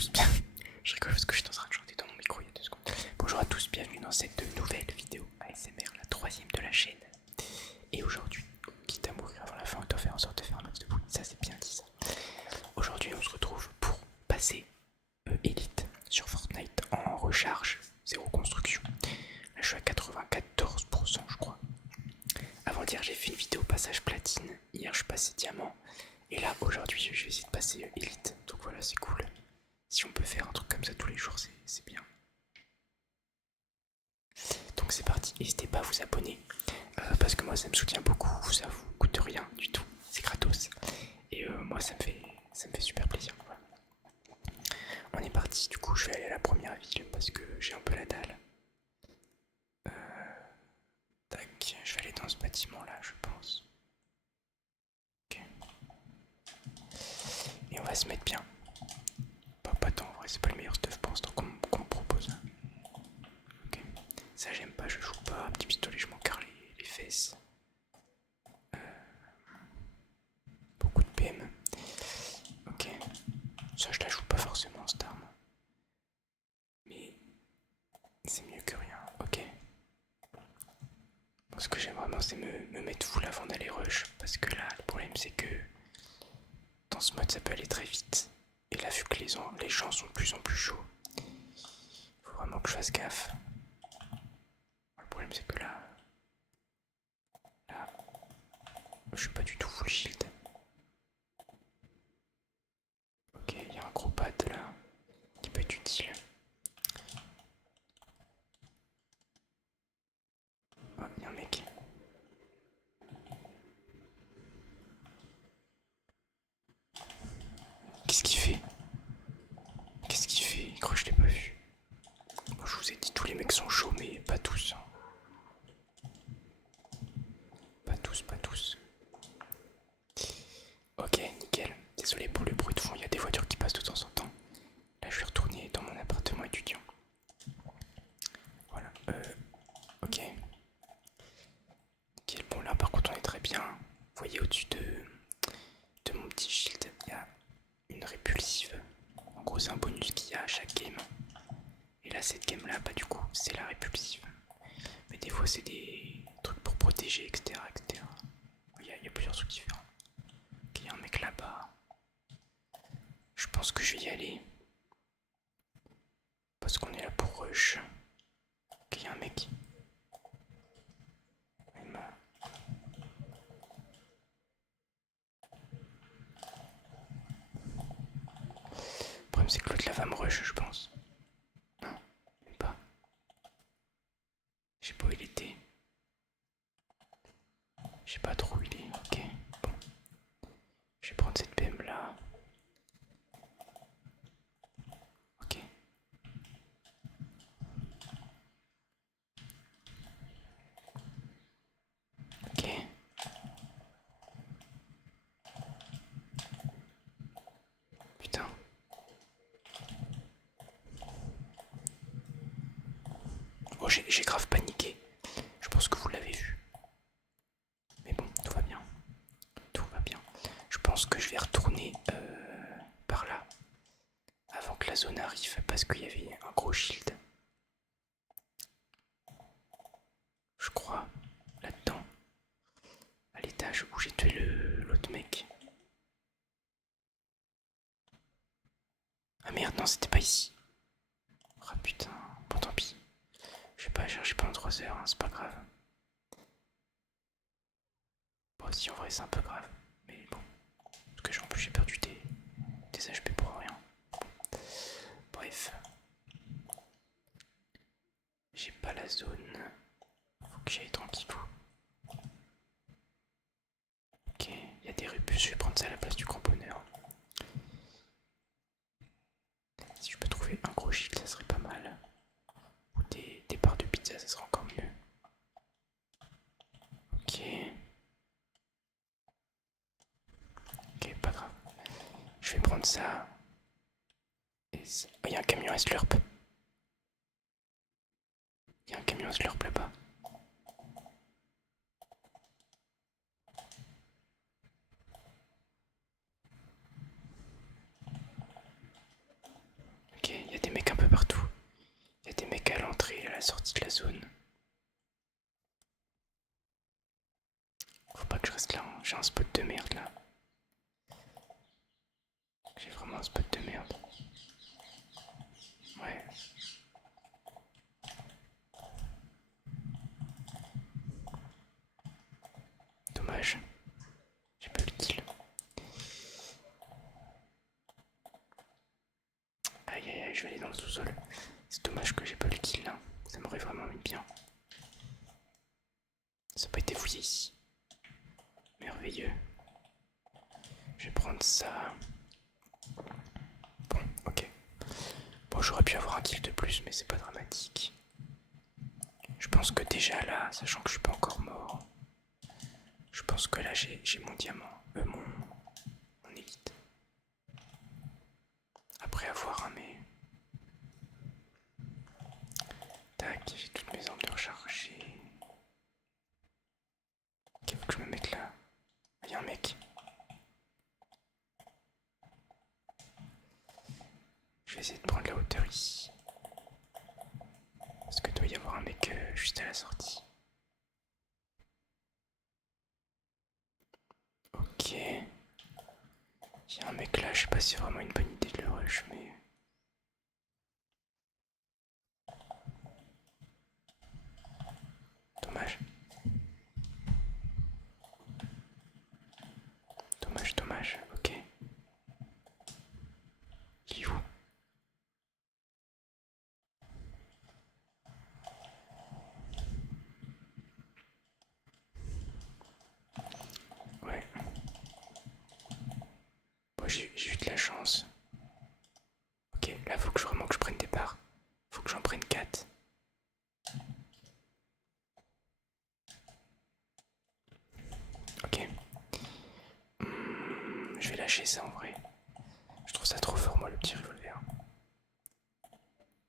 tous, je rigole parce que je suis en train de chanter dans mon micro il y a 2 secondes. Bonjour à tous, bienvenue dans cette nouvelle vidéo ASMR, la 3ème de la chaîne. Et aujourd'hui, quitte à mourir avant la fin, on doit faire en sorte de faire un max de bruit, ça c'est bien dit ça. Aujourd'hui on se retrouve pour passer Elite sur Fortnite en recharge, zéro construction. Là je suis à 94% je crois. Avant d'hier j'ai fait une vidéo passage platine, hier je suis passé diamant. Et là aujourd'hui je vais essayer de passer Elite, donc voilà c'est cool. Si on peut faire un truc comme ça tous les jours c'est bien. Donc c'est parti, n'hésitez pas à vous abonner parce que moi ça me soutient beaucoup, ça vous coûte rien du tout, c'est gratos. Et moi ça me fait super plaisir. Voilà. On est parti, du coup je vais aller à la première ville parce que j'ai un peu la dalle. Tac, je vais aller dans ce bâtiment là je pense. Ok. Et on va se mettre bien. Pas tant en vrai, c'est pas le meilleur stuff pour l'instant qu'on me propose. Ok. Ça j'aime pas, je joue pas. Un petit pistolet, je m'en carre les fesses. Beaucoup de PM. Ok. Ça je la joue pas forcément cette arme. Mais c'est mieux que rien. Ok. Moi, ce que j'aime vraiment c'est me mettre full avant d'aller rush. Parce que là le problème c'est que dans ce mode ça peut aller très vite. Et là vu que les gens sont de plus en plus chauds, faut vraiment que je fasse gaffe. Le problème c'est que là, je suis pas du tout full shield. Ok, il y a un gros pad là qui peut être utile. Oh, il y a un mec. Qu'est-ce qu'il fait? Qu'est-ce qu'il fait? Il croit que je l'ai pas vu. Moi je vous ai dit tous les mecs sont chauds mais pas tous. Pas tous, pas tous. Ok, nickel. Désolé pour le bruit de fond, il y a des voitures qui passent de temps en temps. Là je vais retourner dans mon appartement étudiant. Voilà. Ok. Nickel. Bon là par contre on est très bien. Vous voyez au-dessus de mon petit shield, il y a une répulsive. En gros c'est un bonus qu'il y a à chaque game. Et là cette game là, bah du coup c'est la répulsive. Mais des fois c'est des trucs pour protéger, etc. etc. Il y a plusieurs trucs différents. Ok, il y a un mec là-bas. Je pense que je vais y aller. Parce qu'on est là pour rush. Ok, il y a un mec. Il m'a... Le problème c'est que l'autre là va me rush je pense. Non, même pas. Je sais pas où il était. Je sais pas trop où il est. Ok, bon. Je vais prendre cette PM là. Ok. Ok. Putain. Oh, j'ai grave paniqué. Je pense que vous l'avez vu. Mais bon, tout va bien. Tout va bien. Je pense que je vais retourner par là. Avant que la zone arrive. Parce qu'il y avait un gros shield. Je crois. Là-dedans. À l'étage où j'ai tué l'autre mec. Ah merde, non, c'était pas ici. Ah putain. Bon, tant pis. Je vais pas chercher pendant 3 heures, hein, c'est pas grave. Bon, si en vrai c'est un peu grave. Mais bon. Parce que en plus j'ai perdu des HP pour rien. Bref. J'ai pas la zone. Faut que j'aille tranquillou. Ok, il y a des rupus, je vais prendre ça à la place du cramponneur. Si je peux trouver un gros shield, ça serait pas mal. Ou des barres de pizza, ça serait encore mieux. Ok. Ok, pas grave. Je vais prendre ça. Oh, il y a un camion à slurp. Il y a un camion à slurp là-bas. la sortie de la zone. Faut pas que je reste là, hein. J'ai un spot de merde là. J'ai vraiment un spot de merde. Ouais. Dommage. J'ai pas eu le kill. Aïe aïe aïe, je vais aller dans le sous-sol. C'est dommage que j'ai pas eu le kill là. Ça m'aurait vraiment mis bien. Ça n'a pas été fouillé ici. Merveilleux. Je vais prendre ça. Bon, ok. Bon, j'aurais pu avoir un kill de plus, mais c'est pas dramatique. Je pense que déjà là, sachant que je suis pas encore mort, je pense que là j'ai mon diamant, mon élite. Après avoir un mais... Tac, j'ai toutes mes armes de recharger. Ok, faut que je me mette là. Il y a un mec. Je vais essayer de prendre la hauteur ici. Parce que doit y avoir un mec juste à la sortie. Ok. Il y a un mec là, je sais pas si c'est vraiment une bonne idée de le rush, mais... Dommage. Dommage, dommage, ok. Il est où? Ouais. Bon, j'ai eu de la chance. Ok, là faut que vraiment que je prenne des parts. Faut que j'en prenne 4. Ok. Je vais lâcher ça en vrai. Je trouve ça trop fort moi le petit revolver.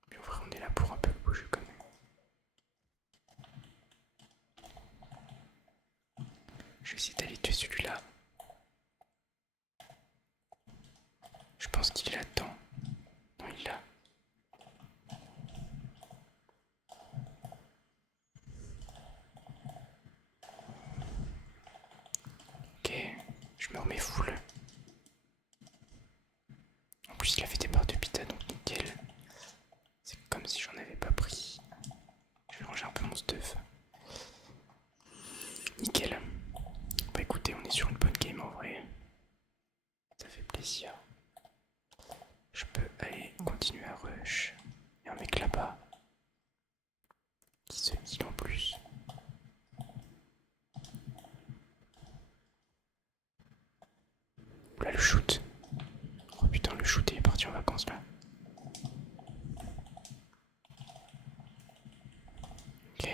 Mais en vrai on est là pour un peu bouger quand même. Je vais essayer d'aller tuer celui-là. Je pense qu'il est là-dedans. Non, il est là. Ok, je me remets full. En plus il a fait des barres de pita donc nickel. C'est comme si j'en avais pas pris. Je vais ranger un peu mon stuff. Nickel. Bah écoutez, on est sur une bonne game en vrai. Ça fait plaisir. Je peux aller continuer à rush. Il y a un mec là-bas qui se heal en plus. Là le shoot. Oh putain, le shoot est parti en vacances là. Ok.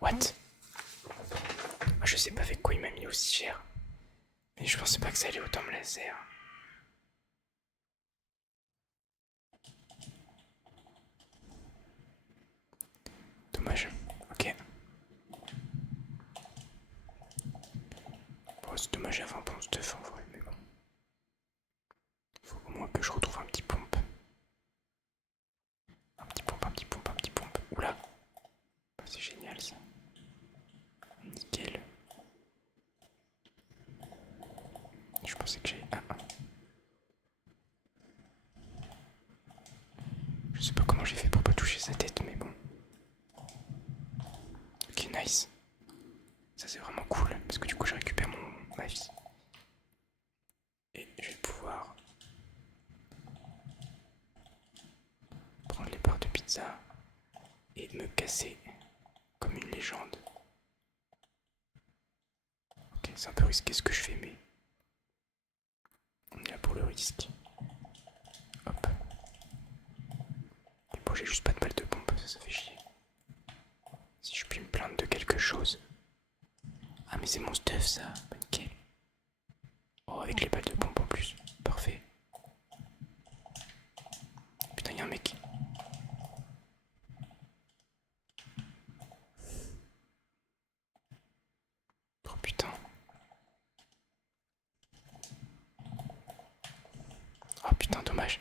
What? Ah, je sais pas avec quoi il m'a mis aussi cher. Mais je pensais pas que ça allait autant me laser. Dommage. Ok. Bon, c'est dommage, j'avais un bon stuff en vrai, mais bon. Faut au moins que je retrouve un petit pompe. Un petit pompe, un petit pompe, un petit pompe. Oula. Bah, c'est génial ça. Nickel. Je pensais que j'avais... Ah. Je sais pas comment j'ai fait pour pas toucher sa tête, mais bon. Ok, nice. Ça c'est vraiment cool, parce que du coup je récupère ma vie. Et je vais pouvoir prendre les barres de pizza et me casser comme une légende. Ok, c'est un peu risqué ce que je fais, mais on est là pour le risque. Hop. Et bon, j'ai juste pas de balle de pompe, ça fait chier. Si je puis me plaindre de quelque chose. Ah, mais c'est mon stuff ça, bah, nickel. Oh, avec les balles de pompe en plus, parfait. Putain, y'a un mec. Oh putain. Oh putain, dommage.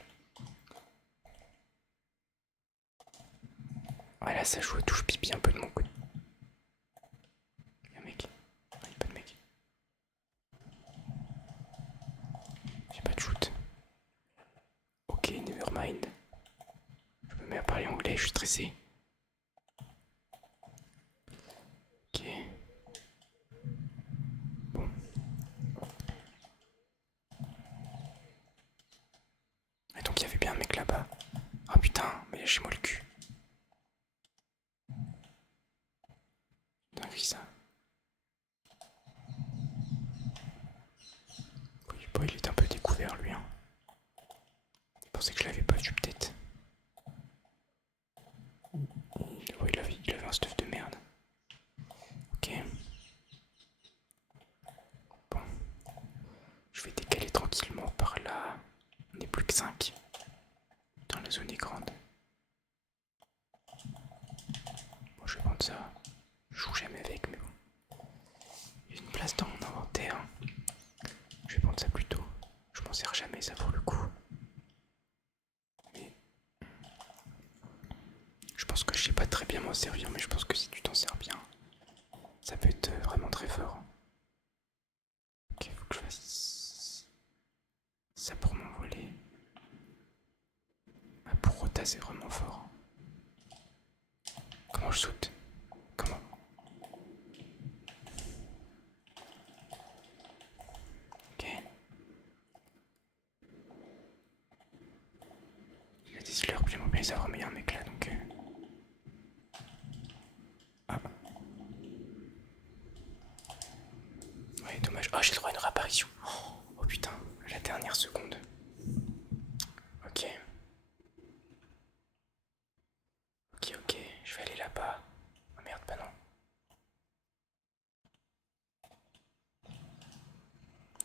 Voilà, ça joue à touche pipi un peu de mon côté. Y'a un mec. Non, y'a pas de mec. J'ai pas de shoot. Ok, nevermind. Je me mets à parler anglais, je suis stressé. Ok. Bon. Et donc il y avait bien un mec là-bas. Oh putain, mais lâchez-moi le cul. Dinguerie ça. Oui, bon, il est un peu découvert lui. Hein. Il pensait que je l'avais pas vu peut-être. Ouais, il avait un stuff de merde. Ok. Bon. Je vais décaler tranquillement par là. On n'est plus que 5. Putain, la zone est grande. Bon, je vais prendre ça. Je joue jamais avec, mais bon. Il y a une place dans mon inventaire. Je vais prendre ça plus tôt. Je m'en sers jamais, ça vaut le coup. Mais je pense que je sais pas très bien m'en servir, mais je pense que si tu t'en sers bien, ça peut être vraiment très fort. Ok, faut que je fasse ça pour m'envoler. Ah, pour Rota, c'est vraiment fort. Comment je saute? Comment? Ok. Il y a des slurps, j'aimerais bien les avoir, mais il y a un mec là donc. Ah. Ouais, dommage. Oh, j'ai le droit à une réapparition. Oh putain, à la dernière seconde. Ok. Ok, je vais aller là-bas. Oh merde, bah non.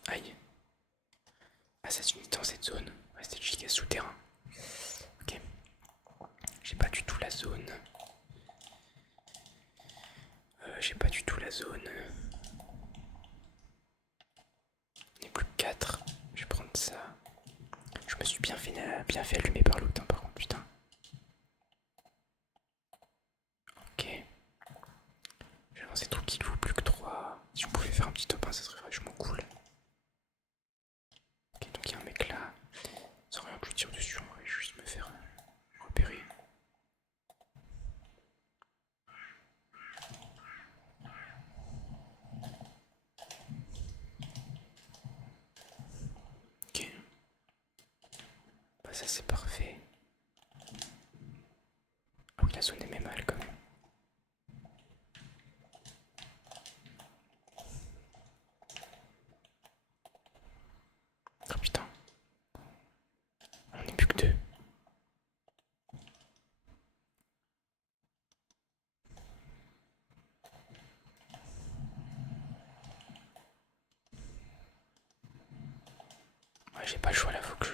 Aïe. Ah, ça se finit dans cette zone. Ouais, c'était le giga souterrain. Ok. J'ai pas du tout la zone. J'ai pas du tout la zone. On est plus que 4. Je vais prendre ça. Je me suis bien fait allumer par l'autre, hein, par contre, putain. Ok. J'ai lancé trop qu'il vaut plus que 3. Si on pouvait faire un petit top 1, ça serait vachement cool. Ok, donc il y a un mec là. Sans rien que je tire dessus, on va juste me faire repérer. Ok. Bah ça c'est parfait. Ah oui, la zone est même mal quand même. Oh putain. On n'est plus que 2. Ouais, j'ai pas le choix là, faut que je...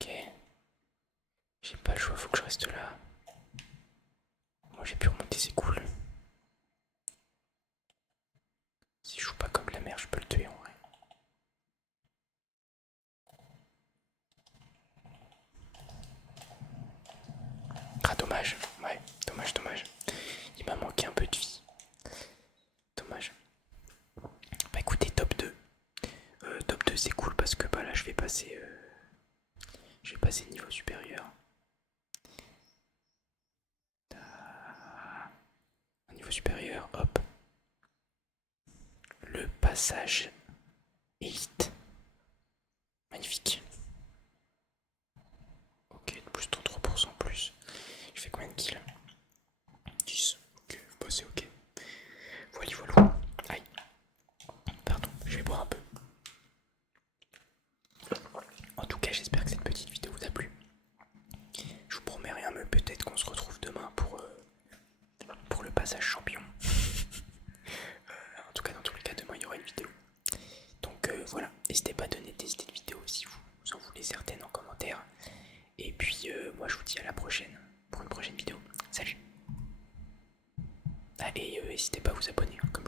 Ok. J'ai pas le choix, faut que je reste là. Moi j'ai pu remonter, c'est cool. Si je joue pas comme la mère, je peux le tuer en vrai. Ah dommage, ouais, dommage. Il m'a manqué un peu de vie. Dommage. Bah écoutez, top 2. Top 2 c'est cool parce que bah là je vais passer niveau supérieur. Au niveau supérieur, hop. Le passage élite. Magnifique. Ok, plus 33% plus. Je fais combien de kills? 10. Ok, bah c'est ok. Voilà. Aïe. Pardon, je vais boire un peu. En tout cas, j'espère que cette petite vidéo vous a plu. Je vous promets rien, mais peut-être qu'on se retrouve demain pour le passage champion. En tout cas, dans tous les cas, demain il y aura une vidéo. Donc voilà, n'hésitez pas à donner des idées de vidéos si vous en voulez certaines en commentaire. Et puis moi je vous dis à la prochaine pour une prochaine vidéo. Salut. Ah, et n'hésitez pas à vous abonner, hein, comme